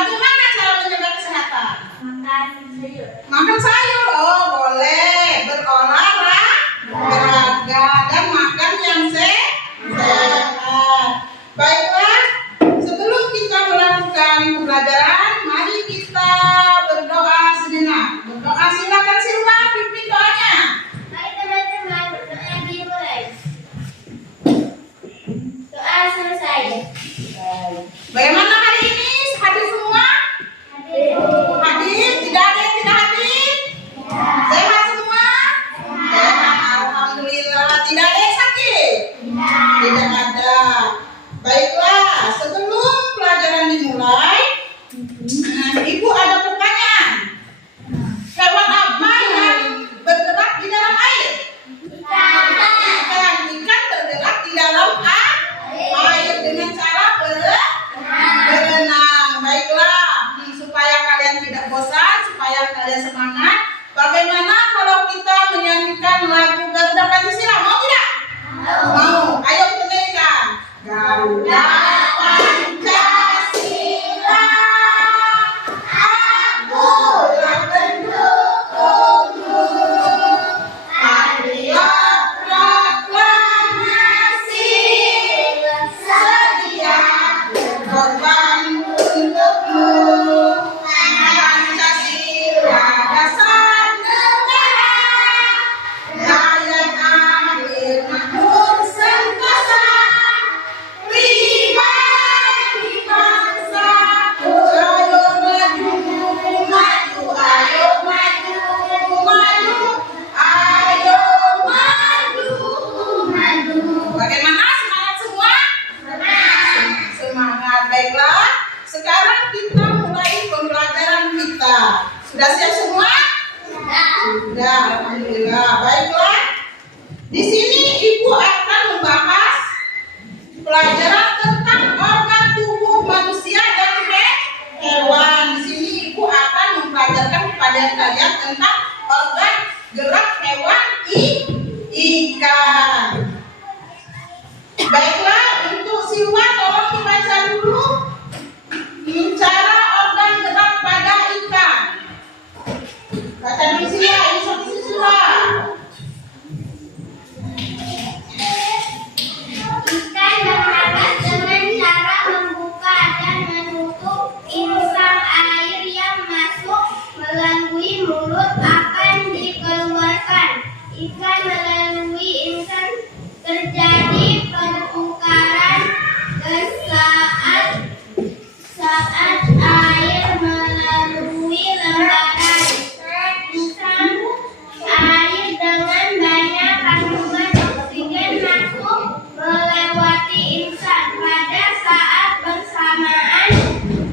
Bagaimana cara menjaga kesehatan? Makan sayur. Makan sayur, oh boleh. Berolahraga dan makan yang sehat. Baiklah, sebelum kita melakukan pembelajaran, mari kita berdoa sejenak. Berdoa, silakan Silva pimpin doanya. Mari teman-teman, doa dimulai. Doa selesai. Bagaimana hari ini? Hadir semua? Hadir? Tidak ada yang tidak hadir? Sehat semua? Sehat, alhamdulillah. Tidak ada yang sakit? Tidak ada. Baiklah, sebelum pelajaran dimulai, Ibu ada pertanyaan. Hewan apa yang bergerak di dalam air? Ikan bergerak di dalam air dengan cara berenang. Baiklah, supaya kalian tidak bosan, supaya kalian semangat. Bagaimana kalau kita menyanyikan lagu Garuda Pancasila? Mau tidak? Mau. Ayo kita nyanyikan. Garuda Pancasila, akulah pendukungmu. Patriot proklamasi, sedia berkorban untukmu. Pancasila dasar negara, rakyat adil makmur sentosa, pribadi bangsaku. Ayo maju, maju, ayo maju, maju, ayo maju, maju. Bagaimana, semangat semua? Semangat. Baiklah, sekarang kita mulai pembelajaran kita. Sudah siap semua? Sudah, alhamdulillah. Baiklah, di sini Ibu akan membahas pelajaran tentang organ tubuh manusia dan hewan. Di sini Ibu akan mempelajarkan kepada kalian tentang organ gerak hewan ikan. Baiklah, untuk Silva tolong dibaca dulu cara organ gerak pada ikan. Baca dulu Silva, instruksi Silva. Ikan bernafas dengan cara membuka dan menutup insang air yang masuk melalui mulut akan dikeluarkan. Ikan melalui insang terjadi pertukaran gas saat air melalui lembaran insang air dengan banyak kandungan oksigen masuk melewati insang. Pada saat bersamaan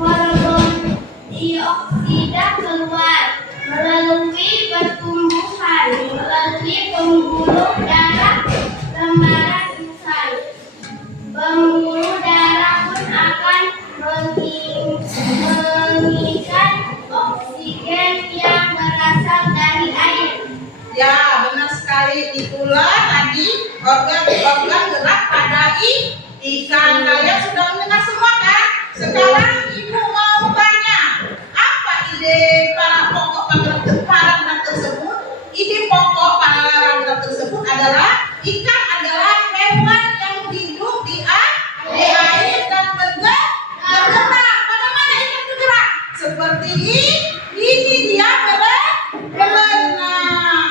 karbon dioksida keluar melalui pertumbuhan melalui pembuluh darah lembaran insang. Pembuluh darah pun akan mengikat oksigen yang berasal dari air. Ya, benar sekali. Itulah tadi organ-organ gerak pada ikan. Kalian sudah mendengar semua kan? Sekarang Ibu mau tanya, apa ide para pokok paragraf tersebut? Ide pokok paragraf tersebut adalah ikan adalah hewan yang hidup di air dan bergerak. Bagaimana ikan bergerak? Seperti ini dia berenang.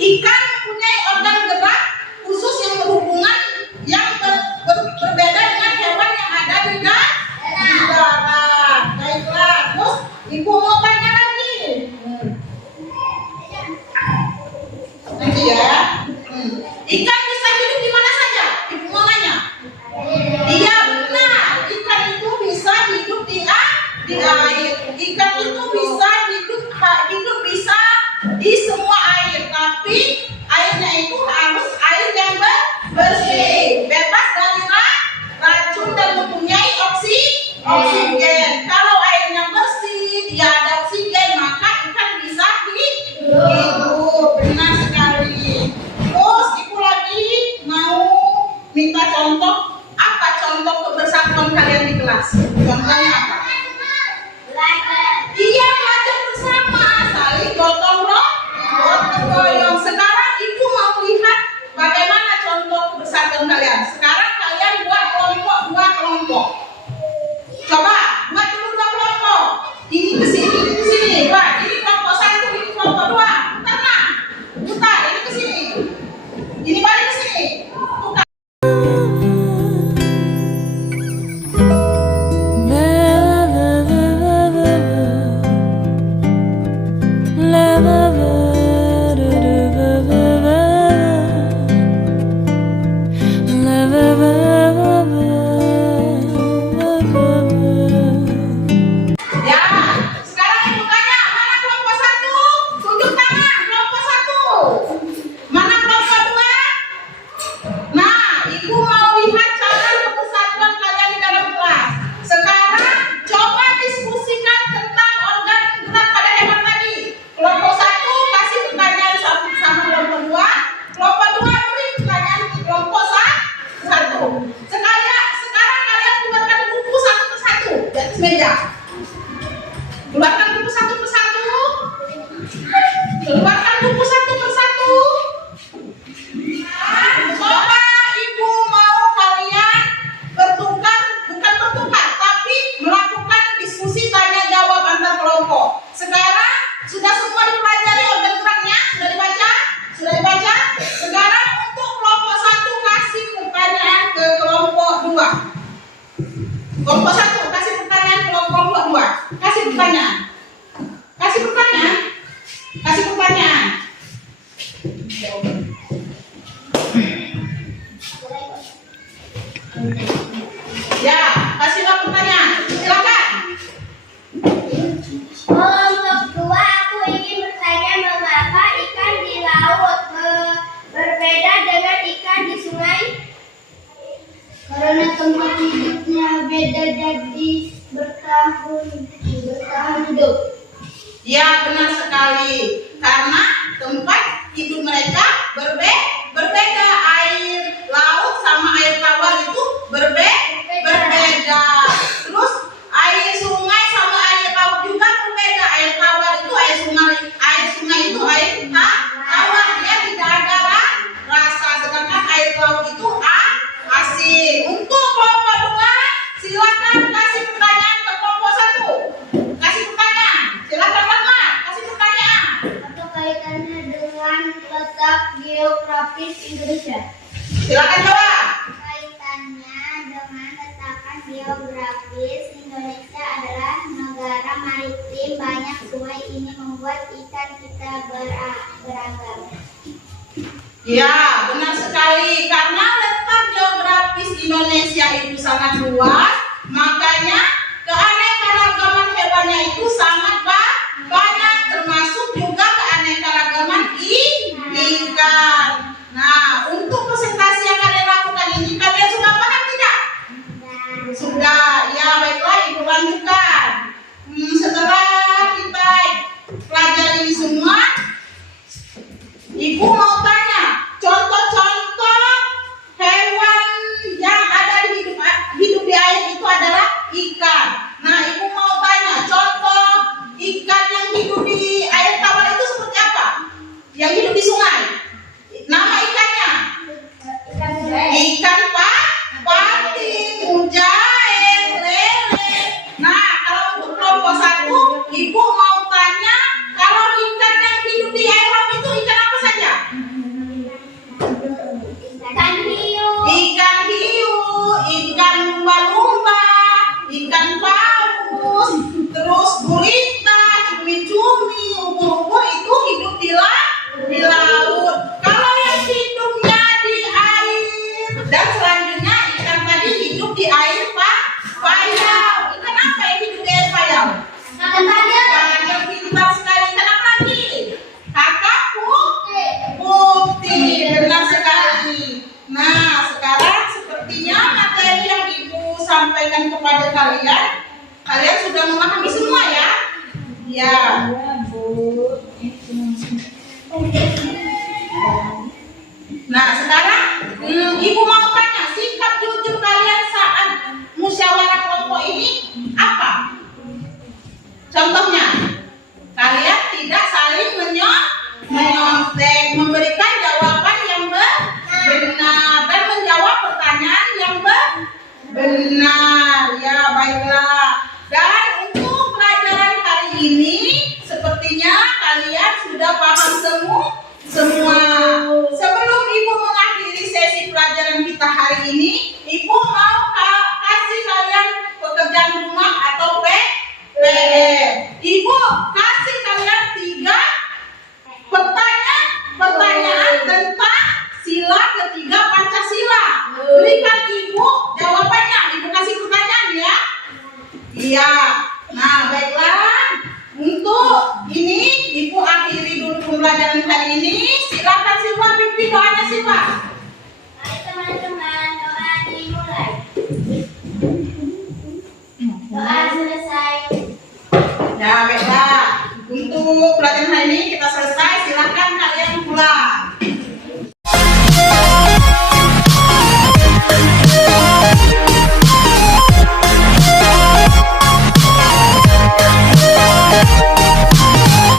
Ikan mempunyai organ gerak khusus yang berhubungan yang berbeda dengan hewan yang ada di darat. Baiklah, terus Ibu mau tanya lagi. Nanti ya. Ikan bisa hidup di mana saja? Ibu mau nanya. Iya benar, ikan itu bisa hidup di air. Ikan itu bisa hidup bisa di semua air, tapi airnya itu harus air yang bersih, bebas dari racun dan mempunyai oksigen. Kalau airnya bersih, dia ada oksigen, maka ikan bisa hidup. Benar sekali. Terus Ibu lagi mau minta contoh. Apa contoh kebersatuan kalian di kelas? Contohnya apa? Iya, belajar bersama, saling gotong royong. Sekarang ibu mau lihat bagaimana contoh kebersatuan kalian. Sekarang kalian buat kelompok, 2 kelompok. Coba buat dulu 2 kelompok. Ini ke sini, ini ke sini. Buat ini kelompok 1, ini kelompok 2. Tenang, putar ini ke sini. Ini balik ke sini. Putar. Ya, sekarang ibu tanya, mana kelompok 1? Tunjuk tangan, kelompok 1. Mana kelompok 2? Nah, ibu mau lihat cara kebersatuan kalian di dalam kelas. Sekarang coba diskusikan tentang organ gerak pada hewan tadi. Kelompok 1 kasih pertanyaan sama kelompok 2. Kelompok 2 beri pertanyaan ke kelompok 1. Sekarang kalian keluarkan buku satu persatu di atas meja. Keluarkan buku satu persatu. Keluarkan buku satu persatu. Coba ibu mau kalian bertukar, bukan bertukar, tapi melakukan diskusi tanya jawab antar kelompok. Sekarang sudah semua dipelajari organ geraknya, sudah dibaca? Sudah dibaca? Sekarang untuk kelompok 1 kasih pertanyaan ke kelompok 2. Kelompok 1 kasih pertanyaan ke kelompok 2. Kasih pertanyaan. Kasih pertanyaan. Kasih pertanyaan. Ya, kasihlah pertanyaan. Silakan. Kelompok 2, aku ingin bertanya mengapa ikan di laut berbeda dengan ikan di sungai? Karena tempat hidupnya beda, jadi bertahan hidup. Ya, benar sekali. Karena tempat hidup mereka berbeda. Air laut sama air tawar itu berbeda. Terus air sungai sama air laut juga berbeda. Air tawar itu air sungai itu air tawar, dia tidak ada rasa. Sedangkan air laut itu asin. Untuk kelompok 2, silakan kasih pertanyaan ke kelompok 1. Kasih pertanyaan. Silakan Rahmat, kasih pertanyaan. Apa kaitannya dengan letak geografis Indonesia? Silakan jawab. Kaitannya dengan letakkan geografis Indonesia adalah negara maritim, banyak sungai, ini membuat ikan kita beragam. Ya, benar sekali. Karena letak geografis Indonesia itu sangat luas, makanya keanekaragaman hewannya itu sangat banyak, termasuk juga keanekaragaman ikan. Nah, untuk presentasi yang kalian lakukan ini, kalian sudah paham tidak? Sudah. Ya, baiklah, ibu lanjutkan. Setelah kita pelajari ini semua, ibu mau tanya contoh-contoh hewan yang ada di hidup di air itu adalah ikan. Nah, ibu mau tanya contoh ikan yang hidup di air tawar itu seperti apa? Yang hidup di sungai. Nama ikannya? Ikan patin, mujair, lele. Nah, kalau untuk kelompok 1, ibu mau tanya kalau ikan yang hidup di air laut itu ikan apa saja? Ikan hiu, ikan lumba-lumba, ikan paus, terus gurita, cumi-cumi, ubur-ubur itu hidup di laut. Kalau yang hidupnya di air, dan selanjutnya ikan tadi hidup di air payau. Ikan apa yang hidup di air payau? Yang pintar sekali. Ikan apa lagi? Kakap putih. Benar sekali. Nah, sekarang sepertinya materi yang ibu sampaikan kepada kalian sudah memahami semua ya? Ya. Nah, sekarang ibu mau tanya, sikap jujur kalian saat musyawarah kelompok ini apa? Contohnya, kalian tidak saling menyontek, memberikan jawaban yang benar dan menjawab pertanyaan yang benar. Ya, baiklah. Dan untuk pelajaran hari ini, sepertinya kalian sudah paham semua. Sebelum Ibu mengakhiri sesi pelajaran kita hari ini, Ibu mau kasih kalian pekerjaan rumah atau PR. Ibu kasih kalian 3 pertanyaan tentang sila ketiga Pancasila. Berikan Ibu jawabannya. Ibu kasih pertanyaan ya. Iya. Nah, baiklah. Untuk ini Ibu akhiri dulu pembelajaran hari ini. Silakan Silva, pimpin doanya Silva. Mari teman-teman, doa dimulai. Doa selesai. Ya, baiklah. Untuk pelajaran hari ini kita selesai.